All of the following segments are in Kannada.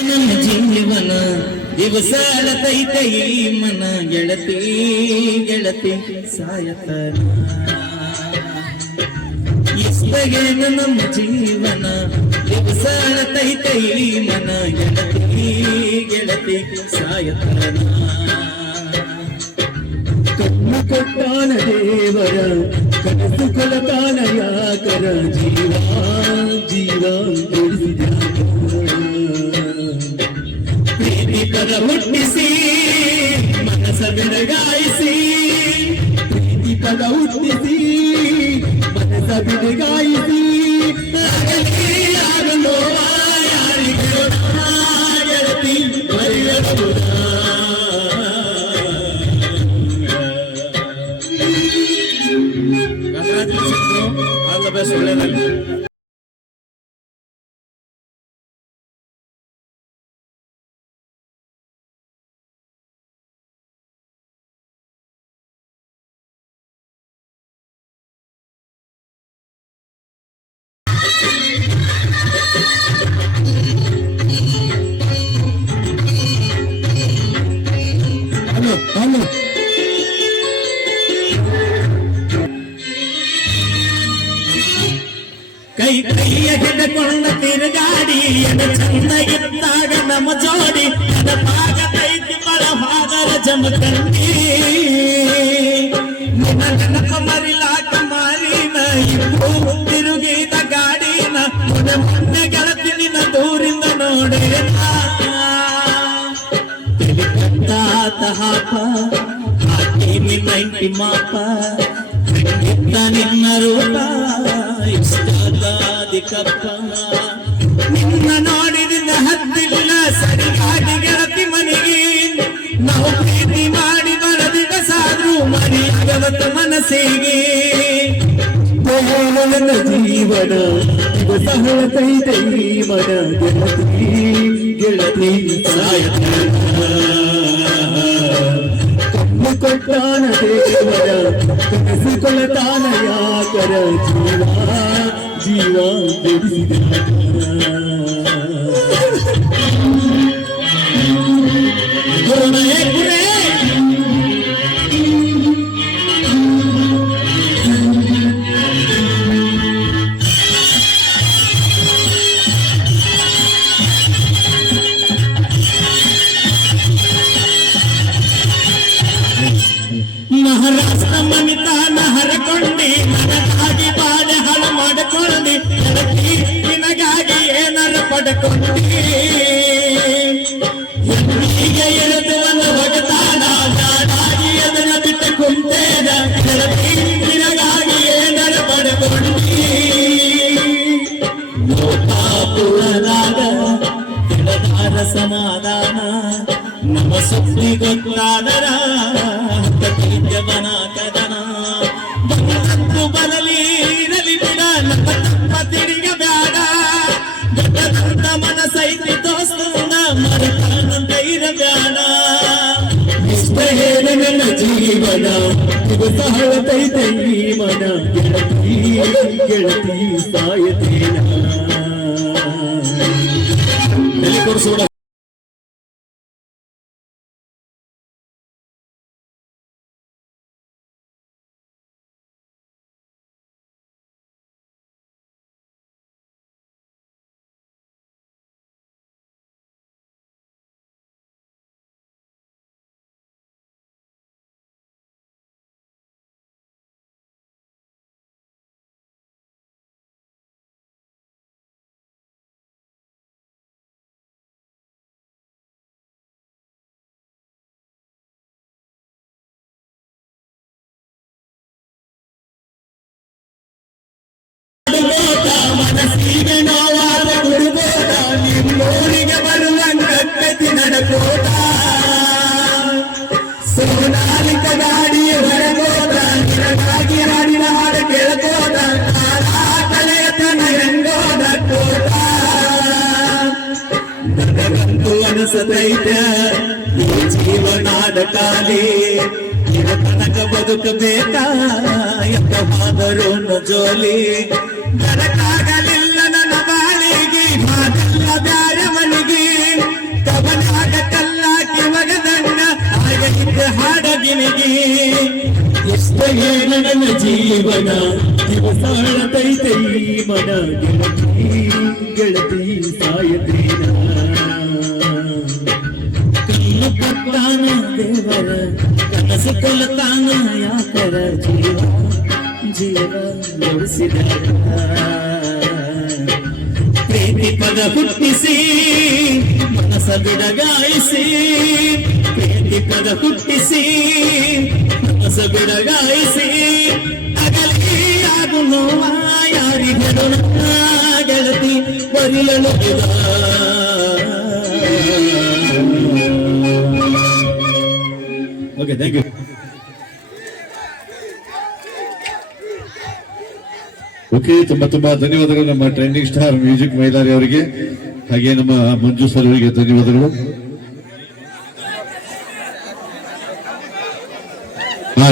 ನನ್ನ ಜೀವನ ದಿವಸಾಳತೈತೆ ಈ ಮನ ಗೆಳತಿ ಗೆಳತಿ ಸಾಯತನ ಇಷ್ಟಗೇನು ನಮ್ಮ ಜೀವನ ದಿವಸಾಳತೈತೆ ಈ ಮನ ಗೆಳತಿ ಗೆಳತಿ ಸಾಯತನ ಕಣ್ಣು ಕೊಟ್ಟಾನ ದೇವರ, ಕನಸು ಕೊಲತಾನ ಯಾಕರ ಜೀವ ಜೀವ ಹುಟ್ಟಿಸಿ ಮನಸ ಬೆಳಗಾಯಿಸಿ ಪ್ರೀತಿ ಪದ ಹುಟ್ಟಿಸಿ ಮನಸ ಬಿಡುಗಾಯಿಸಿ ಹಿಡ್ಕೊಂಡ ತಿರುಗಾಡಿ ಎದ ಚಂದ ಇದ್ದಾಗ ನಮ್ಮ ಜೋಡಿ ಅದ ಭಾಗ ಕೈತಿ ಬಳ ಭಾಗರ ಜಮಕಂಡಿ ನಿನ್ನ ನೆನಪ ಮರಿಲಾಕ ಮಾರಿನ ಇಬ್ಬರು ತಿರುಗಿದ ಗಾಡಿನ ಮುನ ಮೊನ್ನೆ ಗೆಳತಿ ನಿನ್ನ ದೂರಿಂದ ನೋಡೇನ ತಿಳಿಕಂತಾತ ಹಾಪ ಹಾಕಿ ನೈಂಟಿ ಮಾಪ ನಿನ್ನ ರೂಪ ಕಪ್ಪ ನಿನ್ನ ನೋಡಿದ ಹತ್ತಿಲ್ಲ ಸರಿಯಾಗಿ ಗೆಳತಿ ಮನೆಗೆ. ನಾವು ಪ್ರೀತಿ ಮಾಡಿ ಬರದಿದ ಸಾದ್ರು ಮನೆಯಾಗವತ್ತ ಮನಸ್ಸಿಗೆ. ನನ್ನ ಜೀವನ ಸಹಳತೈತೆ ಈ ಮನ ಗೆಳತಿ ಗೆಳತಿ ಕಣ್ಣು ಕೊಟ್ಟಾನ ದೇವರ ಕನಸು ಯಾಕರ ಜೀವ. ಜೀವ ಬಿಡಿಸಿದಾಗ ಸಮಾಧಾನ, ನಮ್ಮ ಸುದ್ದಿ ಗೊತ್ತಾದರ, ಕೈತ್ಯವನ ಕದನ. ಬಂದು ಬರಲಿ, ಇರಲಿ ಬಿಡ, ನಮ್ಮ ತಪ್ಪ ತಿರುಗ ಬ್ಯಾಡ. ದೊಡ್ಡದಂತ ಮನಸೈತಿ ದೋಸ್ತನ ಮರಕಾನಂದ ಇರಬೇಡ ಇಷ್ಟ ಹೇಳ ನನ್ನ ಜೀವನ, ಇದು ಸಹಳತೈತೆ ಮನ ಗೆಳತಿ ಗೆಳತಿ ಸಾಯತೇನ. ಕೊಡಿಸೋಣ ಬದುಕದೈತೆ ಜೀವನಾಡಕಾಲಿ ಇರ ತನಕ ಬದುಕಬೇಕಾ ಎಂತ ಮಾದರು ಜೋಲಿ ನರಕಾಗಲಿಲ್ಲ ನನ್ನ ಬಾಳಿಗೆ ಮಾತಲ್ಲ ಬ್ಯಾರೆ ಮನಿಗೆ. ಕಬನಾಗ ಕಲ್ಲಾಕಿ ಮಗದನ್ನ ಆಗಲಿದ್ದ ಹಾಡಗಿನಿಗೆ. ಎಷ್ಟ ಹೇಳ ನನ್ನ ಜೀವನ ದಿವಸ ಅಳತೈತೆ ಈ ಮನಗೆ. ಹುಟ್ಟಿಸಿ ಮನಸ ಬಿಡಗಾಯಿಸಿ, ಪ್ರೀತಿ ಪದ ಹುಟ್ಟಿಸಿ ಮನಸ ಬಿಡಗಾಯಿಸಿ. ಅಗಲಿ ಆಗು ನೋವ ಯಾರಿಗರು ಗೆಳತಿ ಬರಿಯಲು ಓಕೆ ಥ್ಯಾಂಕ್ ಯು ಓಕೆ, ತುಂಬಾ ತುಂಬಾ ಧನ್ಯವಾದಗಳು ನಮ್ಮ ಟ್ರೆಂಡಿಂಗ್ ಸ್ಟಾರ್ ಮ್ಯೂಸಿಕ್ ಮೈಲಾರಿ ಅವರಿಗೆ, ಹಾಗೆ ನಮ್ಮ ಮಂಜು ಸರ್ ಅವರಿಗೆ ಧನ್ಯವಾದಗಳು.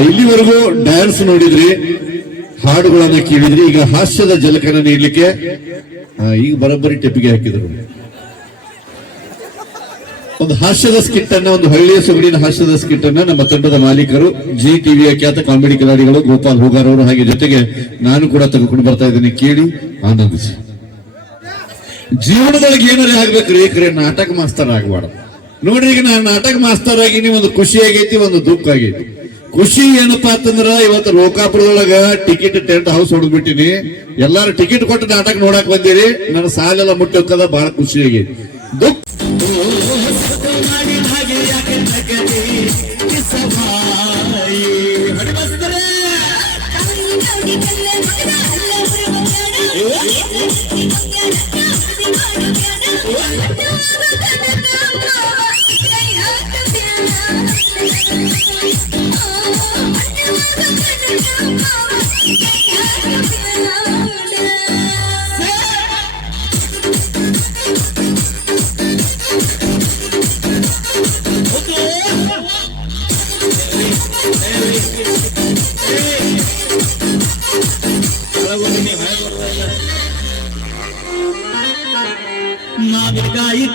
ಇಲ್ಲಿವರೆಗೂ ಡ್ಯಾನ್ಸ್ ನೋಡಿದ್ರಿ, ಹಾಡುಗಳನ್ನ ಕೇಳಿದ್ರಿ, ಈಗ ಹಾಸ್ಯದ ಜಲಕನ ನೀಡಲಿಕ್ಕೆ ಈಗ ಬರೋಬ್ಬರಿ ಟೆಪ್ಪಿಗೆ ಹಾಕಿದ್ರು. ಒಂದು ಹಾಸ್ಯದ ಸ್ಕಿಟ್ ಅನ್ನ, ಒಂದು ಹಳ್ಳಿಯ ಸೊಗಡಿನ ಹಾಸ್ಯದ ಸ್ಕಿಟ್ ಅನ್ನ ನಮ್ಮ ತಂಡದ ಮಾಲೀಕರು ಜಿ ಟಿವಿಯ ಖ್ಯಾತ ಕಾಮಿಡಿ ಕಿಲಾಡಿಗಳು ಗೋಪಾಲ್ ಹೋಗಾರ್ ಅವರು ಹಾಗೆ ಜೊತೆಗೆ ನಾನು ಕೂಡ ತೆಗೆದುಕೊಂಡು ಬರ್ತಾ ಇದ್ದೇನೆ. ಕೇಳಿ ಆನಂದಿಸಿ. ಜೀವನದೊಳಗೆ ಏನಾರೇ ಆಗ್ಬೇಕ್ರಿ ಕರೆ ನಾಟಕ ಮಾಸ್ತರ್ ಆಗ್ಬಾರ್ದು. ನೋಡ್ರಿ ಈಗ ನಾನು ನಾಟಕ ಮಾಸ್ತರ್ ಆಗಿನಿ ಒಂದು ಖುಷಿ ಆಗೈತಿ, ಒಂದು ದುಃಖ ಆಗೈತಿ. ಖುಷಿ ಏನಪ್ಪಾ ಅಂತಂದ್ರ ಇವತ್ತು ಲೋಕಾಪುರದೊಳಗ ಟಿಕೆಟ್ ಟೆಂಟ್ ಹೌಸ್ ಹೊಡೆದ್ಬಿಟ್ಟಿನಿ. ಎಲ್ಲಾರು ಟಿಕೆಟ್ ಕೊಟ್ಟು ನಾಟಕ ನೋಡಕ್ ಬಂದಿರಿ. ನನ್ನ ಸಾಲೆಲ್ಲ ಮುಟ್ಟಿ ಹೋಗ್ತದ ಬಹಳ ಖುಷಿ ಆಗೈತಿ.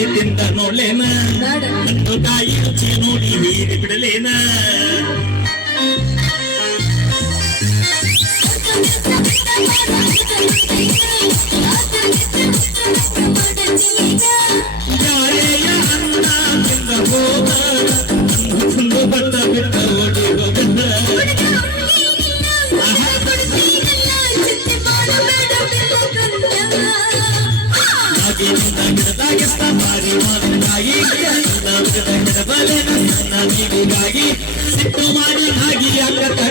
ಹಂಗಾಗಿಡಲಾಗತ್ತೆ ತಿಂದ ನೋಡ್ಲೇನ ಕಣ್ಣು ಕಾಯಿ ರುಚಿ ನೋಡಿ ಹೀರಿ ಬಿಡಲೇನ ಗಿಡ ಬಲೆನ ನನ್ನ ನೀರಿಗಾಗಿ ಸಿಟ್ಟು ಮಾಡಿ ಹಾಗೆ ಅಕ್ಕ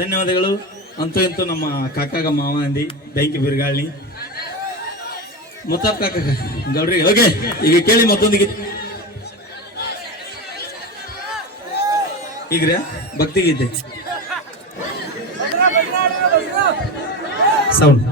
ಧನ್ಯವಾದಗಳು. ಅಂತೂ ಇಂತೂ ನಮ್ಮ ಕಾಕಾಗ ಮಾವ ಅಂದಿ ಬೆಂಕಿ ಬಿರುಗಾಳಿ ಮುತ್ತಪ್ಪ ಕಾಕ ಗೌಡ್ರಿ ಓಕೆ ಈಗ ಕೇಳಿ ಮತ್ತೊಂದು ಗೀತೆ ಈಗ್ರ ಭಕ್ತಿ ಗೀತೆ ಸೌಂಡ್